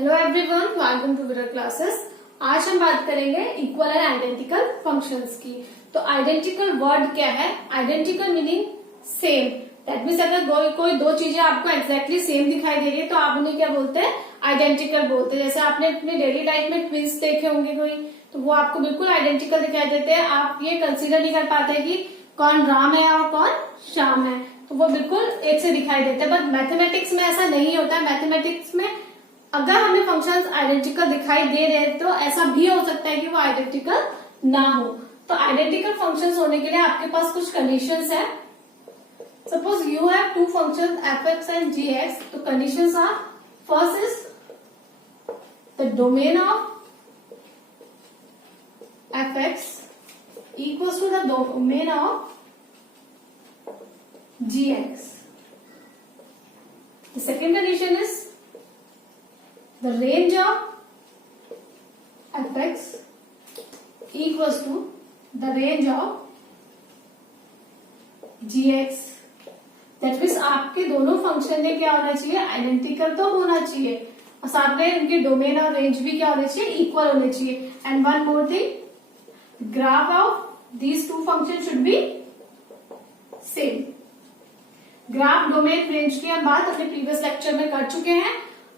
Hello everyone, welcome to विरल classes. आज हम बात करेंगे इक्वल एंड आइडेंटिकल फंक्शंस की। तो आइडेंटिकल वर्ड क्या है? Identical meaning same. That means अगर कोई दो चीजें आपको एग्जैक्टली सेम दिखाई दे रही है तो आप उन्हें क्या बोलते हैं? आइडेंटिकल बोलते हैं। जैसे आपने अपने डेली लाइफ में ट्विंस देखे होंगे कोई, तो वो आपको बिल्कुल आइडेंटिकल दिखाई देते हैं। आप ये कंसिडर नहीं कर पाते कि कौन राम है और कौन श्याम है, तो वो बिल्कुल एक से दिखाई देते हैं। बट मैथमेटिक्स में ऐसा नहीं होता है। मैथमेटिक्स में अगर हमें फंक्शंस आइडेंटिकल दिखाई दे रहे हैं तो ऐसा भी हो सकता है कि वो आइडेंटिकल ना हो। तो आइडेंटिकल फंक्शंस होने के लिए आपके पास कुछ कंडीशंस है। Suppose you have two functions f(x) and g(x). तो conditions are, first is the domain of f(x) equals to the domain of g(x). The second condition is the range of f(x) equals to the range of g(x). That means आपके दोनों function में क्या होना चाहिए? Identical तो होना चाहिए और साथ में उनके डोमेन और रेंज भी क्या होने चाहिए? इक्वल होने चाहिए। And one more thing, graph of these two function should be same. Graph, domain, range की हम बात अपने प्रीवियस लेक्चर में कर चुके हैं।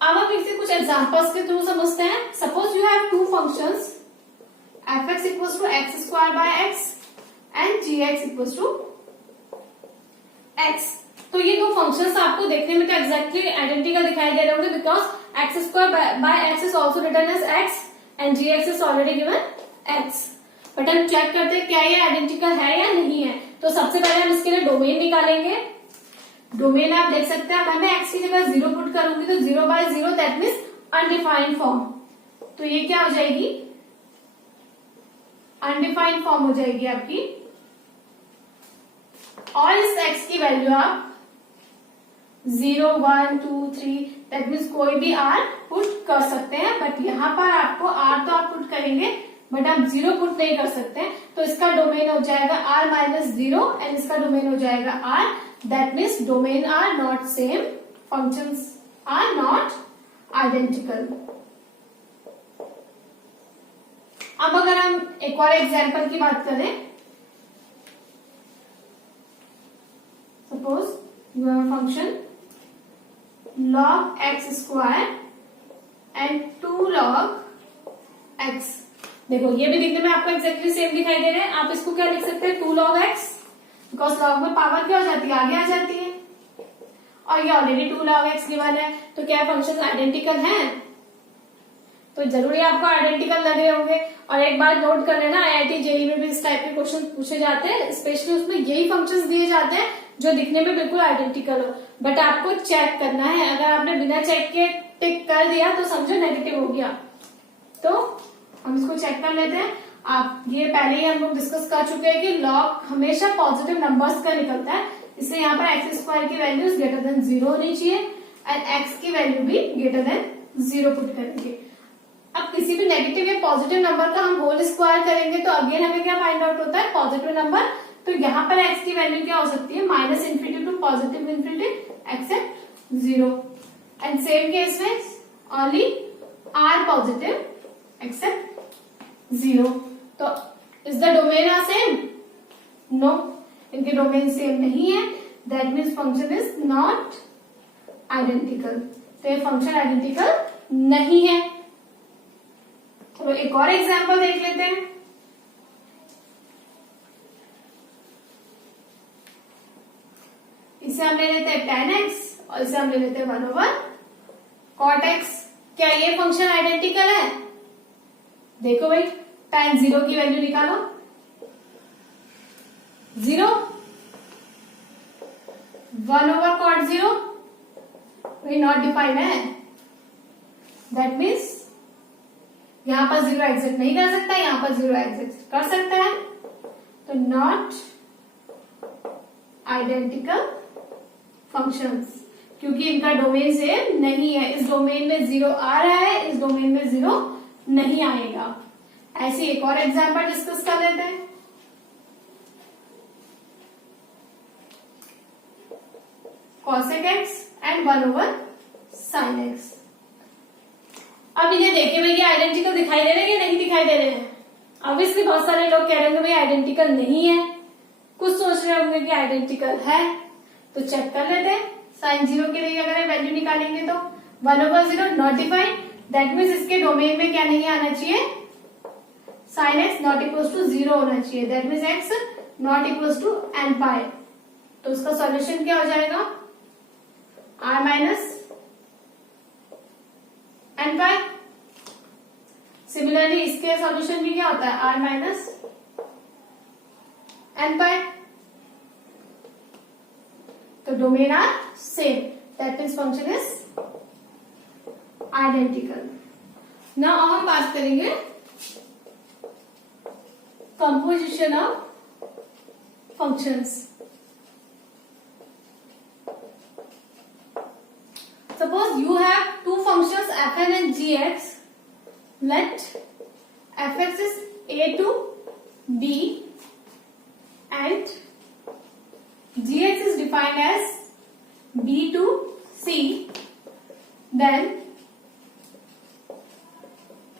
अब हम इसे कुछ एग्जांपल्स के थ्रू समझते हैं। Suppose you have two functions f(x) equals to x² x and g(x) equals to x। तो ये दो फंक्शंस आपको देखने में तो एग्जैक्टली आइडेंटिकल दिखाई दे रहे होंगे, because x² x is also written as x and g(x) is already given x। But हम चेक करते हैं क्या ये आइडेंटिकल है या नहीं है। तो सबसे पहले हम इसके लिए डोमेन निकालेंगे। डोमेन आप देख सकते हैं, अगर मैं x की जगह 0 पुट करूंगी तो 0/0 दैट मीन्स अनडिफाइंड फॉर्म। तो ये क्या हो जाएगी? अनडिफाइंड फॉर्म हो जाएगी आपकी। और इस x की वैल्यू आप 0, 1, 2, 3 दैट मीन्स कोई भी r पुट कर सकते हैं। बट यहाँ पर आपको r तो आप पुट करेंगे बट आप 0 पुट नहीं कर सकते। तो इसका डोमेन हो जाएगा r-0 एंड इसका डोमेन हो जाएगा r। That means domain are not same, functions are not identical. अब अगर हम एक और एग्जाम्पल की बात करें, suppose you have a function log x² and 2 log x। देखो ये भी दिखने में आपको एग्जैक्टली सेम दिखाई दे रहे हैं। आप इसको क्या लिख सकते हैं? 2 log x, बिकॉज लॉग में पावर क्या हो जाती है? आगे आ जाती है। और ये ऑलरेडी 2 log x गिवन है। तो क्या फंक्शन आइडेंटिकल हैं? तो जरूरी आपको आइडेंटिकल लग रहे होंगे। और एक बात नोट कर लेना, IIT JEE में भी इस टाइप के क्वेश्चन पूछे जाते हैं। स्पेशली उसमें यही फंक्शंस दिए जाते हैं जो दिखने में बिल्कुल आइडेंटिकल हो। बट आपको चेक करना है। अगर आपने बिना चेक के टिक कर दिया तो समझो नेगेटिव हो गया। तो हम इसको चेक कर लेते हैं। आप ये पहले ही हम लोग डिस्कस कर चुके हैं कि लॉग हमेशा पॉजिटिव नंबर्स का निकलता है, इसलिए यहाँ पर x² की वैल्यू ग्रेटर देन 0 होनी चाहिए एंड x की वैल्यू भी ग्रेटर देन 0 पुट करेंगे। अब किसी भी नेगेटिव या पॉजिटिव नंबर का हम होल स्क्वायर करेंगे तो अगेन हमें क्या फाइंड आउट होता है? Positive number. तो यहाँ पर x की वैल्यू क्या हो सकती है? -∞ To +∞ except 0। And same case में ओनली r पॉजिटिव एक्सेप्ट 0। तो is the domain are same? No, इनके डोमेन सेम नहीं है। That means function is not identical. तो ये फंक्शन आइडेंटिकल नहीं है। चलो एक और एग्जांपल देख लेते हैं। इसे हम ले लेते हैं tan x और इसे हम ले लेते हैं 1/cot x। क्या ये फंक्शन आइडेंटिकल है? देखो भाई, tan 0 की वैल्यू निकालो। 0, 1/cot 0 वही नॉट डिफाइंड है। दैट मीन्स यहां पर 0 एग्जिस्ट नहीं कर सकता, यहां पर 0 एग्जिस्ट कर सकता है। तो नॉट आइडेंटिकल फंक्शंस, क्योंकि इनका डोमेन सेम नहीं है। इस डोमेन में 0 आ रहा है, इस डोमेन में 0 नहीं आएगा। ऐसे एक और एग्जांपल डिस्कस कर लेते हैं। cosec x and 1/sin x. अब इन्हें देखिए भाई, ये आइडेंटिकल दिखाई दे रहे हैं या नहीं दिखाई दे रहे हैं? ऑब्वियसली बहुत सारे लोग कह रहे होंगे भाई आइडेंटिकल नहीं है, कुछ सोच रहे होंगे कि आइडेंटिकल है। तो चेक कर लेते हैं। साइन जीरो के लिए अगर वैल्यू निकालेंगे तो 1/0 नॉट डिफाइंड, दैट मीन्स इसके डोमेन में क्या नहीं आना चाहिए, sine x not equal to 0 होना चाहिए, that means x not equal to n pi. तो उसका सॉल्यूशन क्या हो जाएगा, r minus n pi. Similarly इसके सॉल्यूशन भी क्या होता है, r माइनस एन पाई। तो domain are same, that means function is identical. Now हम बात करेंगे composition of functions. Suppose you have two functions fn and gx. Let fx is a to b and gx is defined as b to c. Then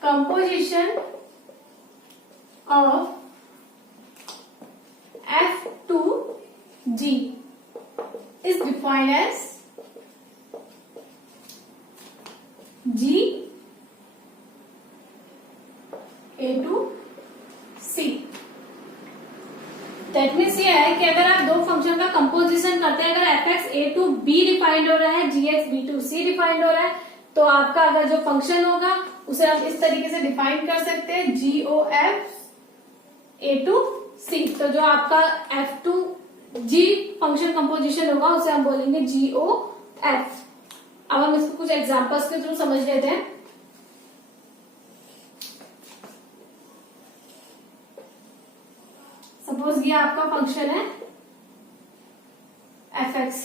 composition of f to g is defined as G A to C। That means ये है कि अगर आप दो function का composition करते हैं, अगर f x A to B defined हो रहा है, g x B to C defined हो रहा है, तो आपका अगर जो फंक्शन होगा उसे आप इस तरीके से डिफाइन कर सकते हैं, जी ओ एफ ए टू सी। तो जो आपका एफ टू जी फंक्शन कंपोजिशन होगा उसे हम बोलेंगे जी ओ एफ। अब हम इसको कुछ एग्जांपल्स के थ्रू समझ लेते हैं। सपोज ये आपका फंक्शन है एफ एक्स,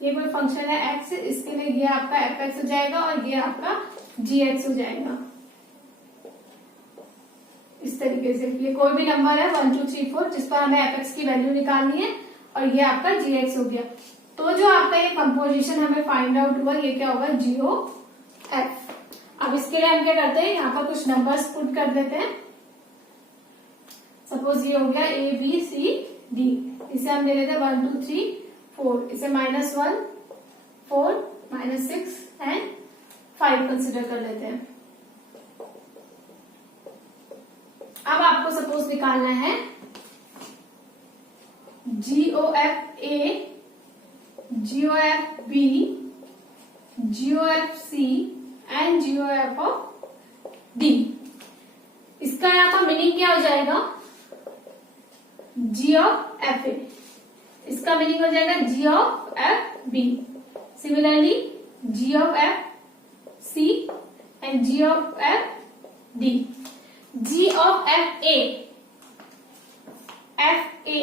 ये कोई फंक्शन है एक्स, इसके लिए ये आपका एफ एक्स हो जाएगा और ये आपका जी एक्स हो जाएगा। इस तरीके से ये कोई भी नंबर है 1 2 3 4 जिस पर हमें एफ एक्स की वैल्यू निकालनी है और ये आपका जी एक्स हो गया। तो जो आपका ये कंपोजिशन हमें फाइंड आउट हुआ ये क्या होगा, जीओ एफ। अब इसके लिए हम क्या करते हैं, यहाँ पर कुछ नंबर्स पुट कर देते हैं। सपोज ये हो गया ए बी सी डी, इसे हम ले लेते हैं 1 2 3 4, इसे -1 4 -6 एंड 5 कंसिडर कर लेते हैं। अब आपको सपोज निकालना है जीओ F A, GOF B, GOF C and GOF of D। इसका यहाँ पर मीनिंग क्या हो जाएगा, G of F A, इसका मीनिंग हो जाएगा G of F B। Similarly G of F C and G of F D। G of F A, F A,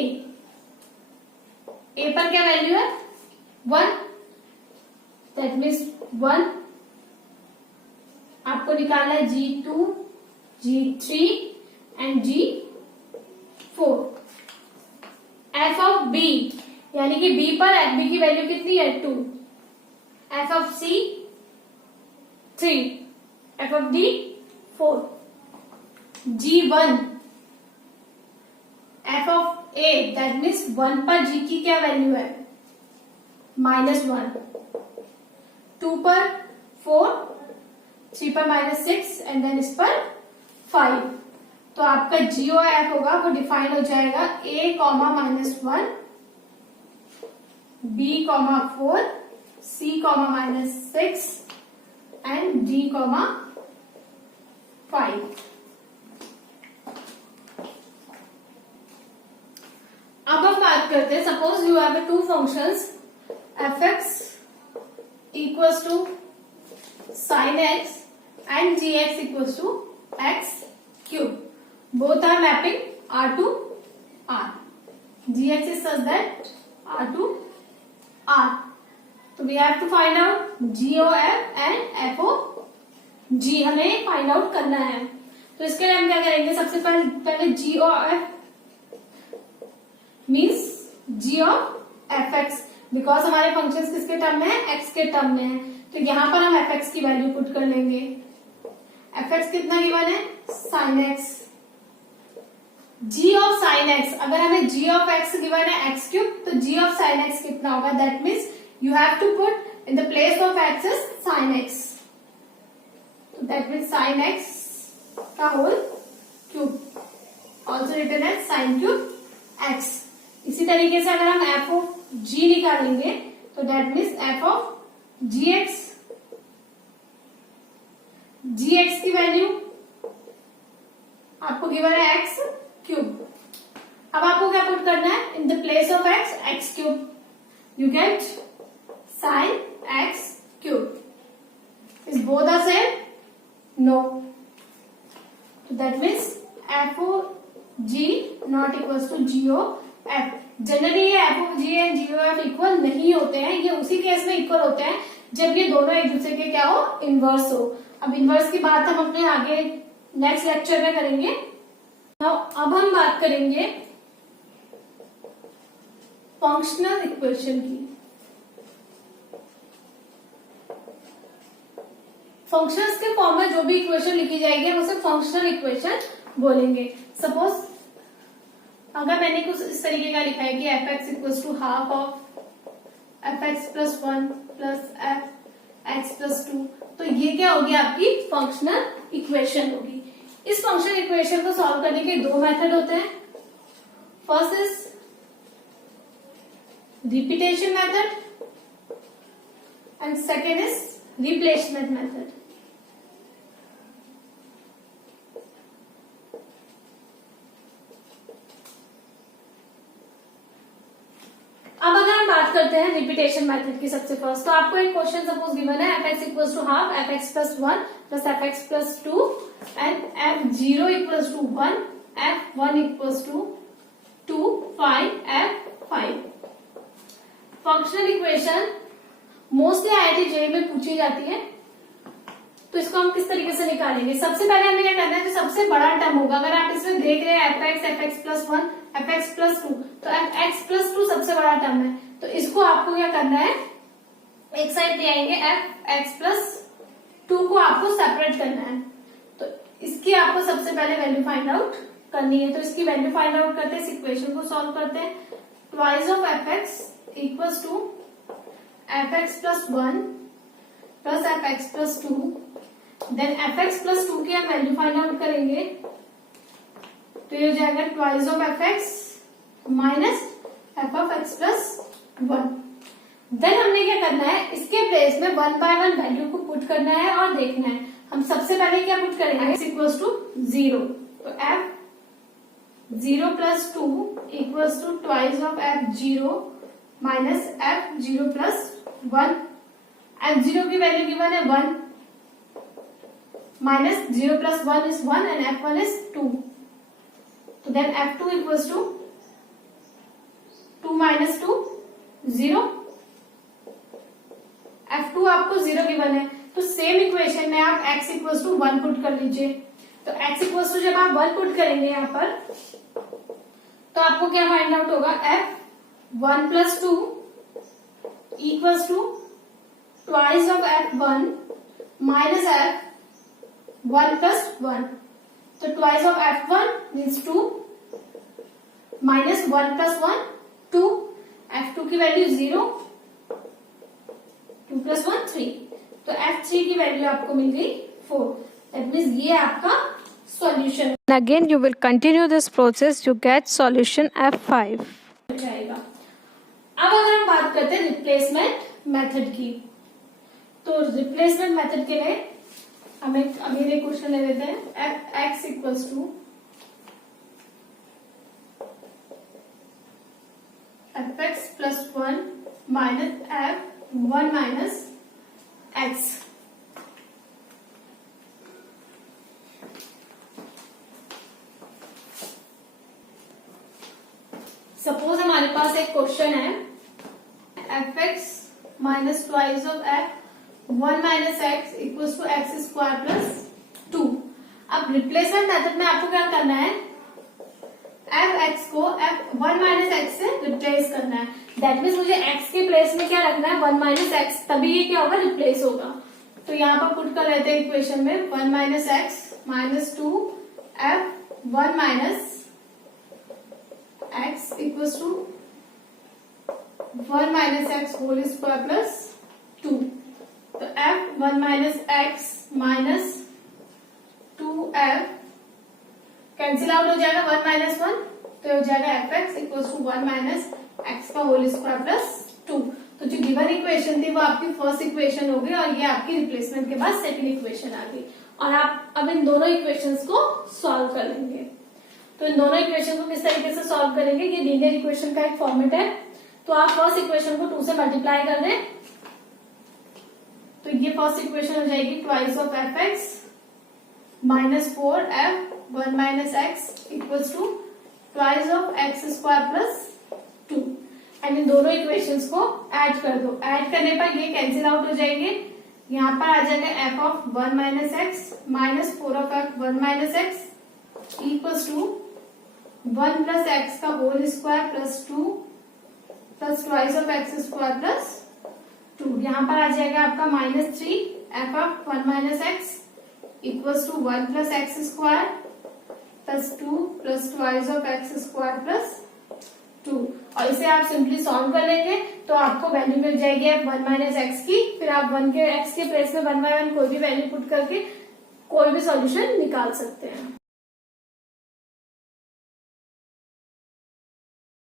A पर क्या वैल्यू है 1, दैट मीन्स 1। आपको निकालना है G2, G3 and G4। F of B यानी कि B पर F B की वैल्यू कितनी है 2, F of C 3, F of D 4। G1 F of A that means 1 पर G की क्या वैल्यू है -1, 2 पर 4, 3 पर -6 एंड देन इस पर 5। तो आपका जीओ एफ होगा वो डिफाइन हो जाएगा A, -1, B, 4, C, -6 and D, 5। अब हम बात करते हैं, suppose you have two functions F X equals to sine X and G X equals to X cube. Both are mapping R to R। gx is such that R to R। तो we have to find out GOF and FOG हमें find out करना है। तो इसके लिए हम क्या करेंगे, सबसे पहले GOF means G of fx, because हमारे फंक्शंस किसके टर्म में है, x के टर्म में है। तो यहाँ पर हम fx की वैल्यू पुट कर लेंगे। एफ एक्स कितना गिवन है, sine x. G of sine x, अगर हमें जी ऑफ एक्स गिवन है एक्स क्यूब, तो जी ऑफ साइन एक्स कितना होगा, that means you have to put in the place of x is sine x, that means sine x का whole cube, also written as sine cube x. इसी तरीके से अगर हम F of g निकालेंगे तो that means f of g x, g x की value आपको गिवन है एक्स क्यूब। अब आपको क्या पुट करना है, in the place of x, x cube, you get sine x cube. Is both are same, no, that means f o g not equal to g o f. Generally ये f o g and g o f equal नहीं होते हैं, ये उसी case में equal होते हैं जब ये दोनों एक दूसरे के क्या हो, इनवर्स हो। अब इनवर्स की बात हम अपने आगे नेक्स्ट लेक्चर में करेंगे। अब हम बात करेंगे फंक्शनल इक्वेशन की। फंक्शंस के फॉर्म में जो भी इक्वेशन लिखी जाएगी हम उसे फंक्शनल इक्वेशन बोलेंगे। सपोज अगर मैंने कुछ इस तरीके का लिखा है कि F X equal to half of F X plus one plus F X plus two, तो ये क्या होगी, आपकी फंक्शनल इक्वेशन होगी। इस फंक्शनल इक्वेशन को सॉल्व करने के दो मेथड होते हैं। First is repetition method and second is replacement method. अब अगर हम बात करते हैं रिपीटेशन मेथड की, सबसे फर्स्ट तो आपको एक क्वेश्चन सपोज गिवन है F X equal to half F X plus one plus F X plus two and F zero equal to one, F one equal to five, F five. Functional equation mostly IIT JEE में पूछी जाती है, तो इसको हम किस तरीके से निकालेंगे। सबसे पहले हमें क्या करना है, जो सबसे बड़ा टर्म होगा, अगर आप इसमें देख रहे हैं F X plus one F X plus two, तो एफ एक्स प्लस टू सबसे बड़ा टर्म है, तो इसको आपको क्या करना है, एक साइड ले आएंगे, एफ एक्स प्लस टू को आपको सेपरेट करना है। तो इसकी आपको सबसे पहले वैल्यू फाइंड आउट करनी है, तो इसकी वैल्यू फाइंड आउट करते हैं, इस इक्वेशन को सॉल्व करते हैं। Twice of F X equals to F X plus one plus F X plus two, then F X plus two की हम वैल्यू फाइंड आउट करेंगे, तो ये हो जाएगा twice of F X minus F of X plus one. Then हमने क्या करना है, इसके प्लेस में वन बाय वन वैल्यू को पुट करना है और देखना है। हम सबसे पहले क्या पुट करेंगे, एक्स इक्वल्स टू जीरो, तो f zero plus two equals to twice of f zero minus f zero plus one. F zero की वैल्यू गिवन है one, minus zero plus one is one and f one is two, तो then f two equals to two minus two zero, f two आपको zero given है, तो same equation में आप x equals to one put कर लीजिए। तो x equals to जब आप वन पुट करेंगे यहाँ पर, तो आपको क्या फाइंड आउट होगा, F one plus two equals to twice of F one minus F one plus one, तो twice of F one means two minus one plus one two, F two की value zero, two plus one three, तो F three की value आपको मिल गई four. That means ये आपका solution. Again you will continue this process to get solution F5 जाएगा। अब अगर हम बात करते हैं रिप्लेसमेंट मेथड की, तो रिप्लेसमेंट मेथड के लिए हम एक अभी एक क्वेश्चन ले लेते हैं, F X equals to F X plus one minus F one minus X. Suppose हमारे पास एक क्वेश्चन है, F X minus twice of F one minus x equals to X square plus two. अब replacement method में आपको क्या करना है, एफ एक्स को एफ वन माइनस एक्स से रिप्लेस करना है। दैट मीन्स मुझे एक्स के प्लेस में क्या रखना है, वन माइनस एक्स, तभी ये क्या होगा, रिप्लेस होगा। तो यहाँ पर पुट कर लेते हैं इक्वेशन में 1 minus x minus 2f 1 minus x equals to 1 minus X whole square plus 2। तो f 1 minus x minus 2f cancel out हो जाएगा 1 माइनस 1, तो हो जाएगा F X equals to 1 minus X का होल स्क्वायर प्लस 2। तो जो गिवन इक्वेशन थी वो आपकी फर्स्ट इक्वेशन हो गई और ये आपकी रिप्लेसमेंट के बाद सेकंड इक्वेशन आ गई। और आप अब इन दोनों इक्वेशंस को सॉल्व कर लेंगे। तो इन दोनों इक्वेशन को किस तरीके से सॉल्व करेंगे, ये लीनियर इक्वेशन का एक फॉर्मेट है। तो आप फर्स्ट इक्वेशन को 2 से मल्टीप्लाई कर दें, तो ये फर्स्ट इक्वेशन हो जाएगी twice of F X minus 4f 1 minus x equals to twice of x square plus 2। And इन दोनों इक्वेशंस को ऐड कर दो। ऐड करने पर ये कैंसिल आउट हो जाएंगे। यहाँ पर आ जाएगा F of 1 minus x minus 4 of F 1 minus x equals to 1 plus x का whole square plus 2 plus twice of x square plus 2। यहाँ पर आ जाएगा आपका minus 3 F of 1 minus x equals to 1 plus x square plus 2 plus twice of x square plus 2। और इसे आप simply solve कर लेंगे तो आपको वैल्यू मिल जाएगी अब 1 माइनस एक्स की। फिर आप 1 के एक्स के प्लेस में 1 बाय 1 कोई भी वैल्यू पुट करके कोई भी सॉल्यूशन निकाल सकते हैं।